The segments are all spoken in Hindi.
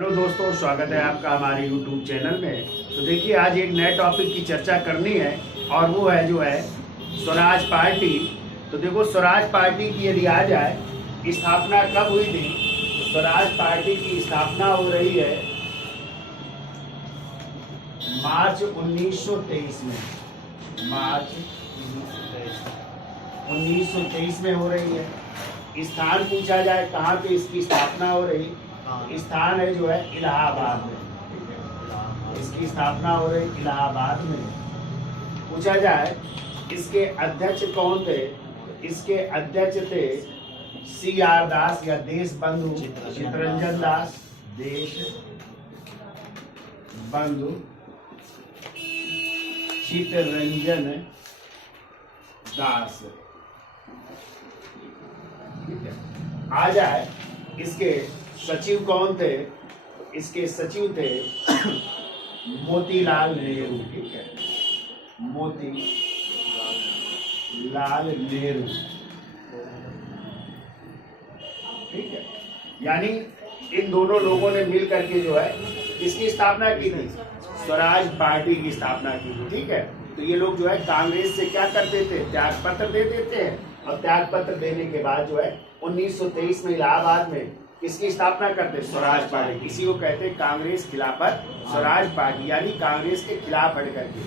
हेलो दोस्तों, स्वागत है आपका हमारे YouTube चैनल में। तो देखिए, आज एक नए टॉपिक की चर्चा करनी है और वो है जो है स्वराज पार्टी। तो देखो, स्वराज पार्टी की यदि आ जाए, स्थापना कब हुई थी? तो स्वराज पार्टी की स्थापना हो रही है मार्च 1923 में। मार्च 1923 में हो रही है। स्थान पूछा जाए कहाँ पे इसकी स्थापना हो रही, स्थान है जो है इलाहाबाद में। इसकी स्थापना हो रही इलाहाबाद में। पूछा जाए इसके अध्यक्ष कौन थे? इसके अध्यक्ष थे CR दास या देश बंधु चित्तरंजन दास। देश बंधु चित्तरंजन दास। ठीक है। आ जाए इसके सचिव कौन थे? इसके सचिव थे मोतीलाल नेहरू। ठीक है, मोतीलाल नेहरू। ठीक है, यानी इन दोनों लोगों ने मिल करके जो है इसकी स्थापना की थी, स्वराज पार्टी की स्थापना की थी। ठीक है, तो ये लोग जो है कांग्रेस से क्या करते थे? त्याग पत्र दे देते हैं और त्याग पत्र देने के बाद जो है 1923 में इलाहाबाद में किसकी स्थापना करते? स्वराज पार्टी। इसी को कहते हैं कांग्रेस खिलाफत स्वराज पार्टी, यानी कांग्रेस के खिलाफ हट करके।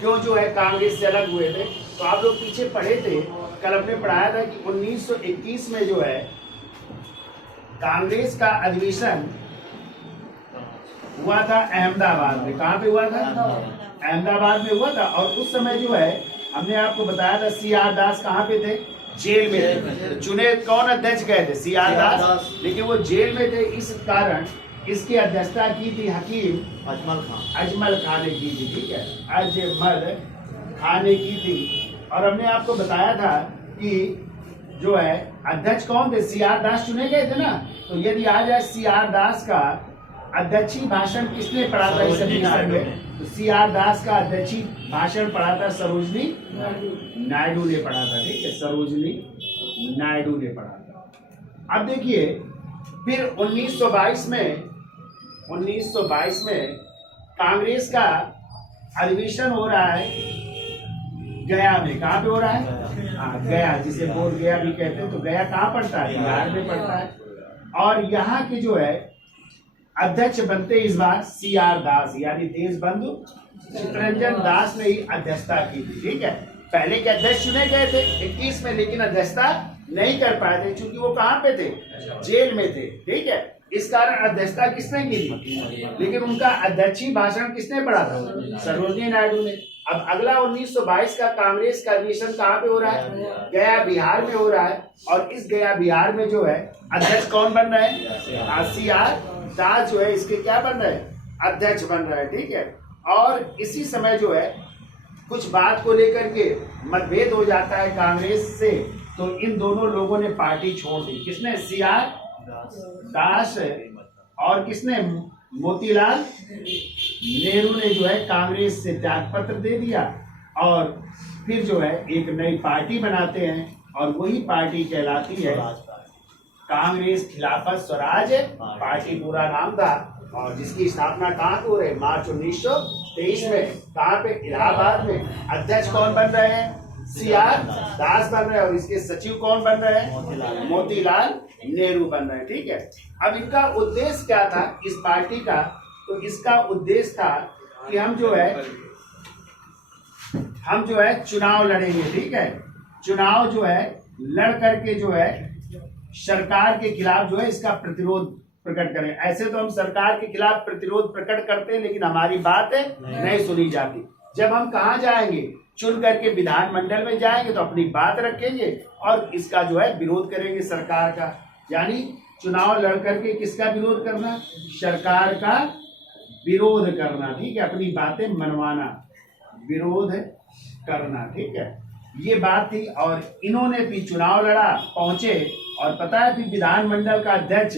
क्यों जो है कांग्रेस से अलग हुए थे? तो आप लोग पीछे पढ़े थे, कल हमने पढ़ाया था कि 1921 में जो है कांग्रेस का अधिवेशन हुआ था अहमदाबाद में। कहाँ पे हुआ था? अहमदाबाद में हुआ था। और उस समय जो है हमने आपको बताया था CR दास कहाँ पे थे? जेल में थे। चुने कौन अध्यक्ष गए थे? CR दास, लेकिन वो जेल में थे। इस कारण इसकी अध्यक्षता की थी हकीम अजमल खान ने की थी। ठीक है, अजमल खान ने की थी। और हमने आपको बताया था कि जो है अध्यक्ष कौन थे? CR दास चुने गए थे ना। तो यदि आ जाए CR दास का अध्यक्षी भाषण किसने पढ़ा था इस अधिवेशन में? तो CR दास का अध्यक्षी भाषण पढ़ा था सरोजनी नायडू ने पढ़ा था। ठीक है, सरोजनी नायडू ने पढ़ा था। अब देखिए, फिर 1922 में कांग्रेस का अधिवेशन हो रहा है गया में। कहाँ पे हो रहा है? हाँ, गया, जिसे बोध गया भी कहते हैं। तो गया कहाँ पड़ता है? बिहार में पड़ता है। और यहाँ के जो है अध्यक्ष बनते इस बार CR दास, यानी देश बंधु चित्तरंजन दास ने ही अध्यक्षता की थी। ठीक है, पहले के अध्यक्ष चुने गए थे 21 में, लेकिन अध्यक्षता नहीं कर पाए थे क्योंकि वो कहाँ पे थे? जेल में थे। ठीक है, इस कारण अध्यक्षता किसने की थी? लेकिन उनका अध्यक्षीय भाषण किसने पढ़ा था? सरोजनी नायडू ने। अब अगला 1922 का कांग्रेस का अधिवेशन कहाँ पे हो रहा है? गया, बिहार में हो रहा है। और इस गया बिहार में जो है अध्यक्ष कौन बन रहे हैं? CR दास जो है इसके क्या बन रहे हैं? अध्यक्ष बन रहे हैं। ठीक है, और इसी समय जो है कुछ बात को लेकर के मतभेद हो जाता है कांग्रेस से। तो इन दोनों लोगों ने पार्टी छोड़ दी। किसने? CR दास और किसने? मोतीलाल नेहरू ने जो है कांग्रेस से त्याग पत्र दे दिया और फिर जो है एक नई पार्टी बनाते हैं और वही पार्टी कहलाती है कांग्रेस खिलाफत स्वराज पार्टी, पूरा नाम था। और जिसकी स्थापना कहाँ हो रही? मार्च 1923 में। कहाँ पे? इलाहाबाद में। अध्यक्ष कौन बन रहे हैं? CR दास बन रहे हैं। और इसके सचिव कौन बन रहे हैं? मोतीलाल नेहरू बन रहे हैं। ठीक है, अब इनका उद्देश्य क्या था इस पार्टी का? तो इसका उद्देश्य था कि हम जो है चुनाव लड़ेंगे। ठीक है, चुनाव जो है लड़ करके जो है सरकार के खिलाफ जो है इसका प्रतिरोध प्रकट करें। ऐसे तो हम सरकार के खिलाफ प्रतिरोध प्रकट करते हैं, लेकिन हमारी बात नहीं सुनी जाती। जब हम कहाँ जाएंगे? चुन करके विधानमंडल में जाएंगे तो अपनी बात रखेंगे और इसका जो है विरोध करेंगे सरकार का। यानी चुनाव लड़ करके किसका विरोध करना? सरकार का विरोध करना। ठीक है, अपनी बातें मनवाना, विरोध करना। ठीक है, ये बात थी। और इन्होंने भी चुनाव लड़ा, पहुंचे, और पता है फिर विधानमंडल का अध्यक्ष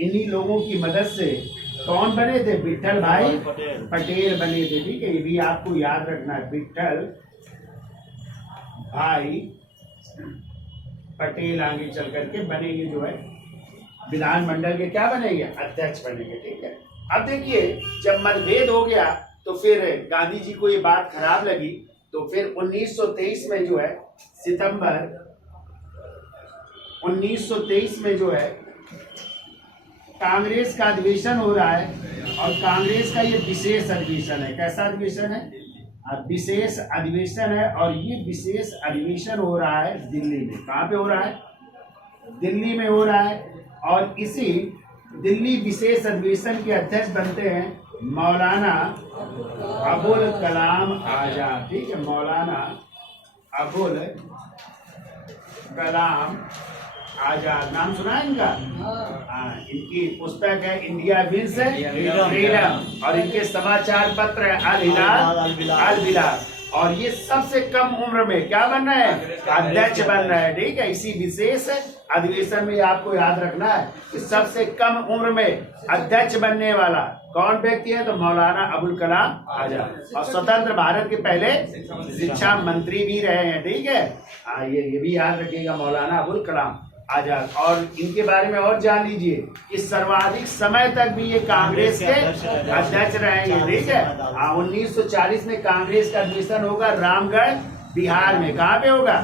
इन्हीं लोगों की मदद से कौन बने थे? विट्ठल भाई पटेल बने थे। ठीक है, ये भी आपको याद रखना है, विट्ठल भाई पटेल आगे चल करके बनेंगे जो है विधानमंडल के क्या बनेंगे, अध्यक्ष बनेंगे। ठीक है। अब देखिए, जब मतभेद हो गया तो फिर गांधी जी को ये बात खराब लगी, तो फिर 1923 में जो है, सितंबर 1923 में जो है कांग्रेस का अधिवेशन हो रहा है, और कांग्रेस का ये विशेष अधिवेशन है। कैसा अधिवेशन है? विशेष अधिवेशन है, और ये विशेष अधिवेशन हो रहा है दिल्ली में। कहाँ पे हो रहा है? दिल्ली में हो रहा है। और इसी दिल्ली विशेष अधिवेशन के अध्यक्ष बनते हैं मौलाना अबुल कलाम आजाद। ठीक है, मौलाना अबुल कलाम आजाद, नाम सुना है इनका? हाँ, इनकी पुस्तक है इंडिया विंस फ्रीडम, और इनके समाचार पत्र है अल हिलाल अल बिलाल। और ये सबसे कम उम्र में क्या बन रहे हैं? अध्यक्ष बन रहे हैं। ठीक है। इसी विशेष अधिवेशन में आपको याद रखना है कि सबसे कम उम्र में अध्यक्ष बनने वाला कौन व्यक्ति है? तो मौलाना अबुल कलाम आजाद, और स्वतंत्र भारत के पहले शिक्षा मंत्री भी रहे हैं। ठीक है। हाँ, ये भी याद रखिएगा, मौलाना अबुल कलाम आजाद। और इनके बारे में और जान लीजिए कि सर्वाधिक समय तक भी ये कांग्रेस के अध्यक्ष रहेंगे। ठीक है। 1940 में कांग्रेस का अधिवेशन होगा रामगढ़ बिहार में। कहाँ पे होगा?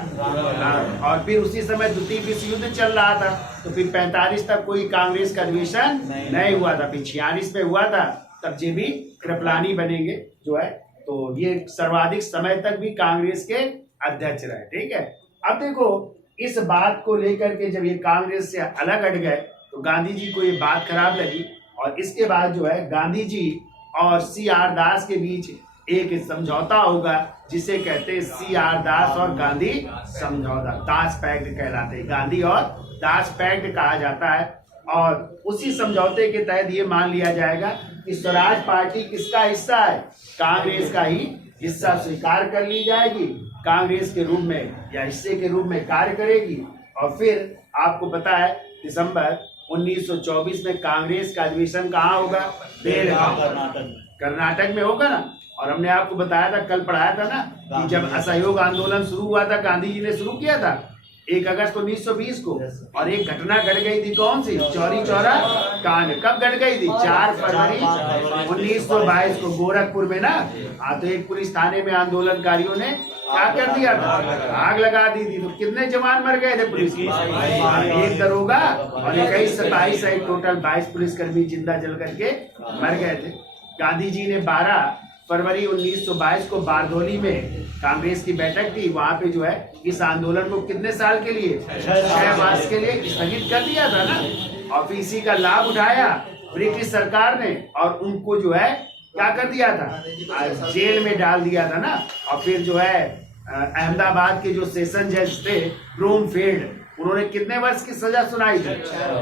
और फिर उसी समय द्वितीय विश्व युद्ध चल रहा था, तो फिर 45 तक कोई कांग्रेस का अधिवेशन नहीं हुआ था। फिर 46 में हुआ था, तब जे भी कृपलानी बनेंगे जो है। तो ये सर्वाधिक समय तक भी कांग्रेस के अध्यक्ष रहे। ठीक है। अब देखो, इस बात को लेकर के जब ये कांग्रेस से अलग हट गए तो गांधी जी को ये बात खराब लगी, और इसके बाद जो है गांधी जी और CR दास के बीच एक समझौता होगा, जिसे कहते हैं CR दास और गांधी समझौता, दास पैक्ट कहलाते हैं। गांधी और दास पैक्ट कहा जाता है। और उसी समझौते के तहत ये मान लिया जाएगा कि स्वराज पार्टी किसका हिस्सा है? कांग्रेस का ही हिस्सा स्वीकार कर ली जाएगी, कांग्रेस के रूप में या हिस्से के रूप में कार्य करेगी। और फिर आपको पता है दिसंबर 1924 में कांग्रेस का अधिवेशन कहाँ होगा? बेलगांव, कर्नाटक में होगा ना। और हमने आपको बताया था, कल पढ़ाया था ना, कि जब असहयोग आंदोलन शुरू हुआ था, गांधी जी ने शुरू किया था 1 अगस्त 1920 को। और एक घटना घट गई थी, कौन सी? चौरी चौरा कांड। कब घट गई थी? 4 फरवरी 1922 को गोरखपुर में ना। तो एक पुलिस थाने में आंदोलनकारियों ने क्या कर दिया था? आग लगा दी थी। तो कितने जवान मर गए थे पुलिस के? 1 दरोगा और 21 सिपाही सहित टोटल 22 पुलिसकर्मी जिंदा जल करके मर गए थे। गांधी जी ने 12 फरवरी 1922 को बारदोली में कांग्रेस की बैठक थी। वहां पे जो है इस आंदोलन को कितने साल के लिए? 6 वर्ष के लिए स्थगित कर दिया था ना। और फिर इसी का लाभ उठाया ब्रिटिश सरकार ने, और उनको जो है क्या कर दिया था? जेल में डाल दिया था ना। और फिर जो है अहमदाबाद के जो सेशन जज थे ब्रूमफील्ड, उन्होंने कितने वर्ष की सजा सुनाई थी?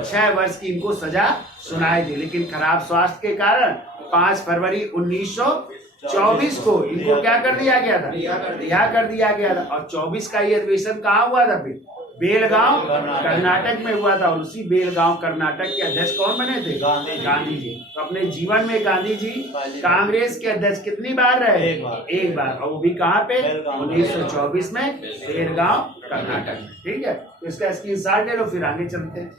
6 वर्ष की इनको सजा सुनाई थी। लेकिन खराब स्वास्थ्य के कारण 5 फरवरी 1924 को इनको क्या कर दिया गया था? रिहा कर दिया गया था। और 24 का ये अधिवेशन कहाँ हुआ था? फिर बेलगांव कर्नाटक में हुआ था। और उसी बेलगांव कर्नाटक के अध्यक्ष कौन बने थे? गांधी जी। तो अपने जीवन में गांधी जी कांग्रेस के अध्यक्ष कितनी बार रहे? एक बार। और वो भी कहाँ पे? 1924 में बेलगांव कर्नाटक में। ठीक है। तो इसका स्क्रीनशॉट ले लो, फिर आगे चलते हैं।